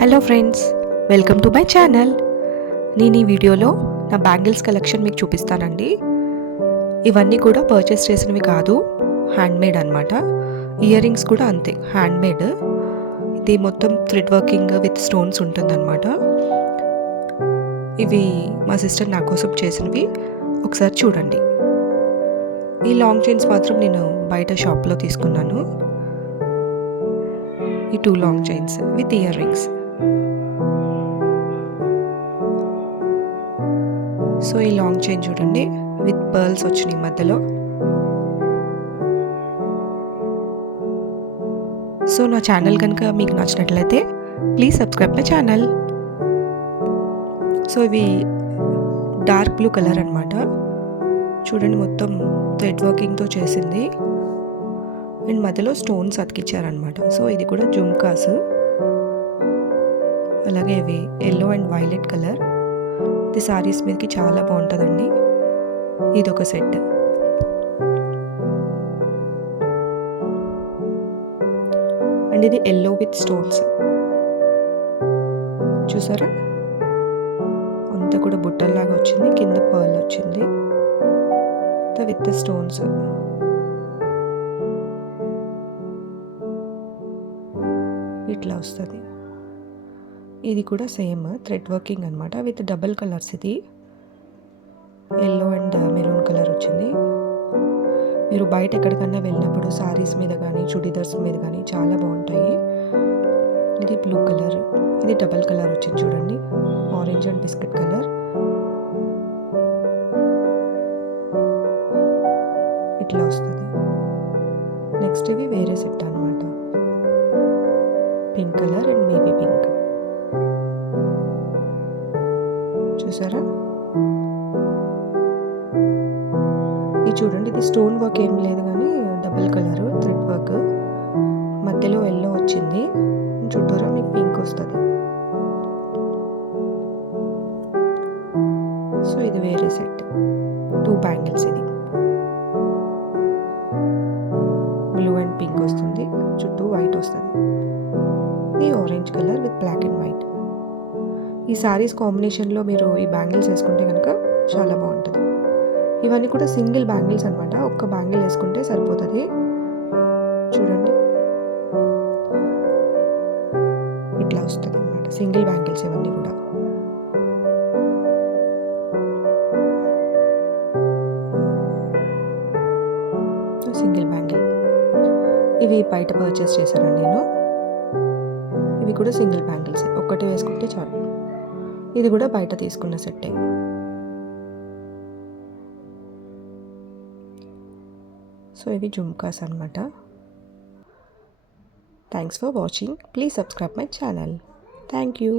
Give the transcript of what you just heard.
Hello friends, welcome to my channel. నేను ఈ వీడియోలో నా బ్యాంగిల్స్ కలెక్షన్ మీకు చూపిస్తానండి. ఇవన్నీ కూడా పర్చేస్ చేసినవి కాదు, హ్యాండ్మేడ్ అనమాట. ఇయర్ రింగ్స్ కూడా అంతే, హ్యాండ్మేడ్. ఇది మొత్తం థ్రెడ్ వర్కింగ్ విత్ స్టోన్స్ ఉంటుందన్నమాట. ఇవి మా సిస్టర్ నా కోసం చేసినవి, ఒకసారి చూడండి. ఈ లాంగ్ చైన్స్ మాత్రం నేను బయట షాప్లో తీసుకున్నాను. ఈ 2 long chains with ear rings. So ఈ లాంగ్ చైన్ చూడండి, విత్ పర్ల్స్ వచ్చినాయి మధ్యలో. సో నా ఛానల్ కనుక మీకు నచ్చినట్లయితే please subscribe my channel. So ఇవి డార్క్ బ్లూ కలర్ అనమాట. చూడండి, మొత్తం థ్రెడ్ వర్కింగ్తో చేసింది అండ్ మధ్యలో స్టోన్స్ అతికిచ్చారనమాట. సో ఇది కూడా జుమ్కాస్. అలాగే ఇవి ఎల్లో అండ్ వైలెట్ కలర్. ఇది సారీస్ మీదకి చాలా బాగుంటుందండి. ఇదొక సెట్. అండ్ ఇది ఎల్లో విత్ స్టోన్స్. చూసారా, అంతా కూడా బుట్టల్లాగా వచ్చింది, కింద పర్ల్ వచ్చింది విత్ స్టోన్స్. ఇట్లా వస్తుంది. ఇది కూడా సేమ్ థ్రెడ్ వర్కింగ్ అనమాట, విత్ డబల్ కలర్స్. ఇది ఎల్లో అండ్ మెరూన్ కలర్ వచ్చింది. మీరు బయట ఎక్కడికన్నా వెళ్ళినప్పుడు సారీస్ మీద కానీ చుడీదార్స్ మీద కానీ చాలా బాగుంటాయి. ఇది బ్లూ కలర్, ఇది డబల్ కలర్ వచ్చింది చూడండి, ఆరెంజ్ అండ్ బిస్కెట్ కలర్. ఇట్లా వస్తుంది. నెక్స్ట్ ఇవి వేరే సెట్ అనమాట, pink colour and baby pink. చూసారా, ఇది చూడండి, ఇది స్టోన్ వర్క్ ఏం లేదు కానీ డబుల్ కలర్ థ్రెడ్ వర్క్. మధ్యలో ఎల్లో వచ్చింది, చుట్టూరా మీకు పింక్ వస్తుంది. సో ఇది వేరే సెట్, 2 బ్యాంగిల్స్. ఇది బ్లూ అండ్ పింక్ వస్తుంది, చుట్టూ వైట్ వస్తుంది. ఇది orange colour with black and white. ఈ సారీస్ కాంబినేషన్లో మీరు ఈ బ్యాంగిల్స్ వేసుకుంటే కనుక చాలా బాగుంటుంది. ఇవన్నీ కూడా సింగిల్ బ్యాంగిల్స్ అనమాట, ఒక్క బ్యాంగిల్ వేసుకుంటే సరిపోతుంది. చూడండి, ఇట్లా వస్తుంది అనమాట, సింగిల్ బ్యాంగిల్స్ ఇవన్నీ కూడా. Single bangle. ఇవి బయట పర్చేస్ చేశాను నేను. ఇవి కూడా సింగిల్ బ్యాంగిల్స్, ఒక్కటే వేసుకుంటే చాలు. ఇది కూడా బయట తీసుకున్న సెట్టే. సో ఇవి జుమ్కాస్ అనమాట. Thanks for watching. Please subscribe my channel. Thank you.